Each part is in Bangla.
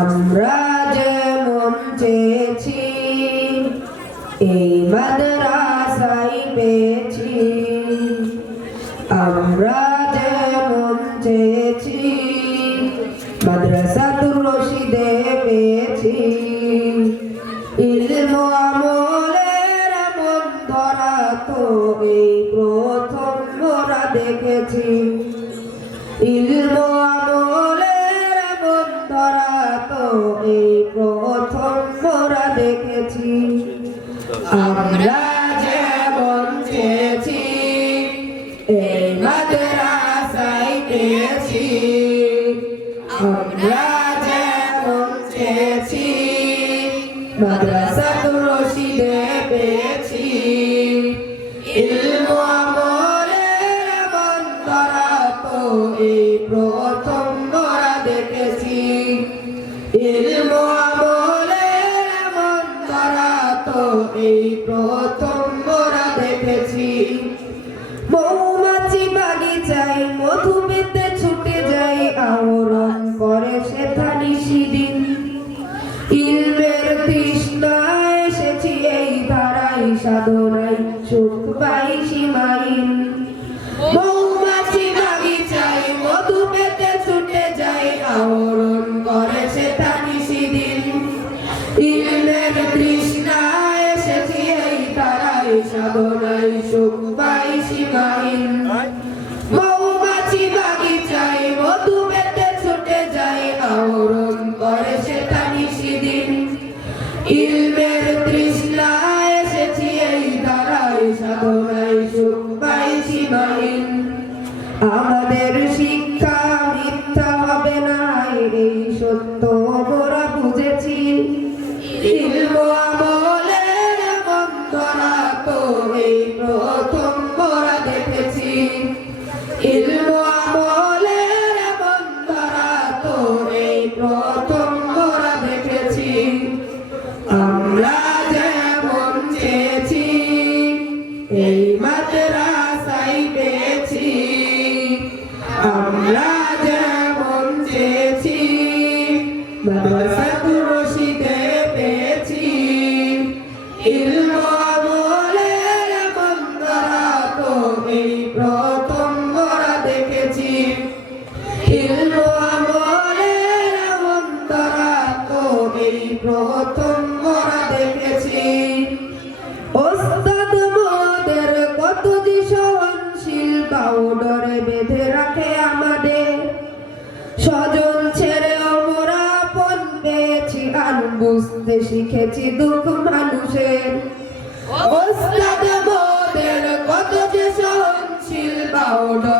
আমরা যেমন চেয়েছি, এই মাদ্রাসাই পেয়েছি। আমরা যেমন চেয়েছি মাদ্রাসাতুর রশিদে পেয়েছি। ইলম আমলের মন ধরা তো এই প্রথম মোরা দেখেছি। পেয়েছি আমরা যেমন চেয়েছি, মাদ্রাসা তো রশিদে পেয়েছি। ইলম ধরা তো এই প্রথম মোরা দেখেছি। ইলম ধরা তো এই প্রথম মোরা দেখেছি। মৌমাছি আওরণ করে সেথা নিশিদিন ইলমের তৃষ্ণায় এসেছি এই ধারাই সাধনাই সুখ পাই সীমাহীন। মৌমাছি বাগিচায় মধু পেতে ছুটে যাই আওরণ করে সেথা নিশিদিন ইলমের তৃষ্ণায় এসেছি এই ধারাই সাধনাই সুখ পাই সীমাহীন। আমাদের শিক্ষা মিথ্যা হবে না, এই সত্য মোরা বুঝেছি। তো এই প্রথম দেখেছি। প্রথম দেখেছি। আমরা এই ওস্তাদ মোদের কত যে সহনশীল পাউডারে বেঁধে রাখে আমাদের। স্বজন ছেড়ে পেয়েছি বুঝতে শিখেছি দুঃখ মানুষের। ওস্তাদ মোদের কত যে সহনশীল পাউডারে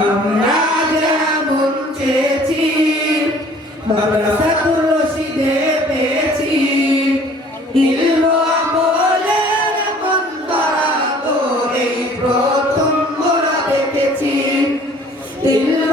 আমরা যেমন চেয়েছি মাদ্রাসাতুর রশিদে পেয়েছি। ইলম আমলের এই প্রথম মোরা দেখেছি। ইলম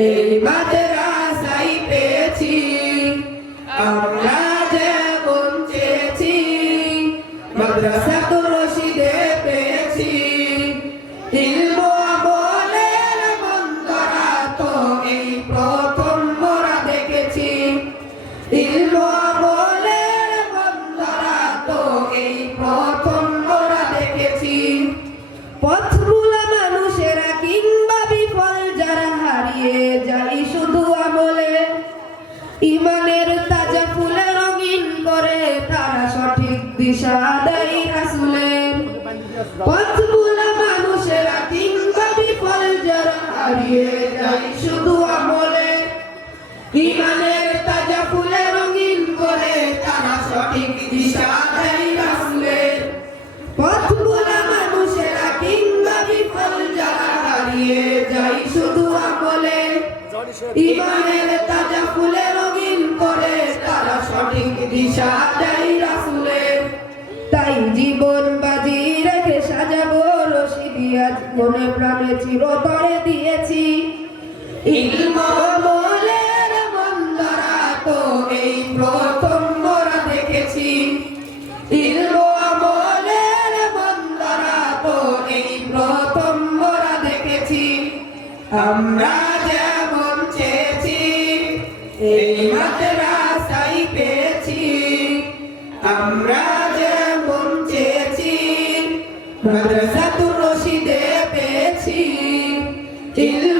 এই মাদ্রাসাই হারিয়ে যাই শুধু আমলে। ইমানের তাজা ফুলে রঙিন করে তারা সঠিক দিশা দেয় রাসুলের মানুষেরা কিংবা বিফল যারা হারিয়ে যাই শুধু আমলে। ইমানের ইমানের তাজা ফুলে রঙিন করে, তারা সঠিক দিশা দেয় তাই জীবন বাজি রেখে সাজাবো আজ মনে প্রাণে চিরতরে দিয়েছি। মন্দরা, তো এই প্রথম দেখেছি। ইলম মন্দরা, তো এই প্রথম মোরা দেখেছি। আমরা আমরা যেমন চেয়েছি মাদ্রাসাতুর রশিদে পেয়েছি। ইলম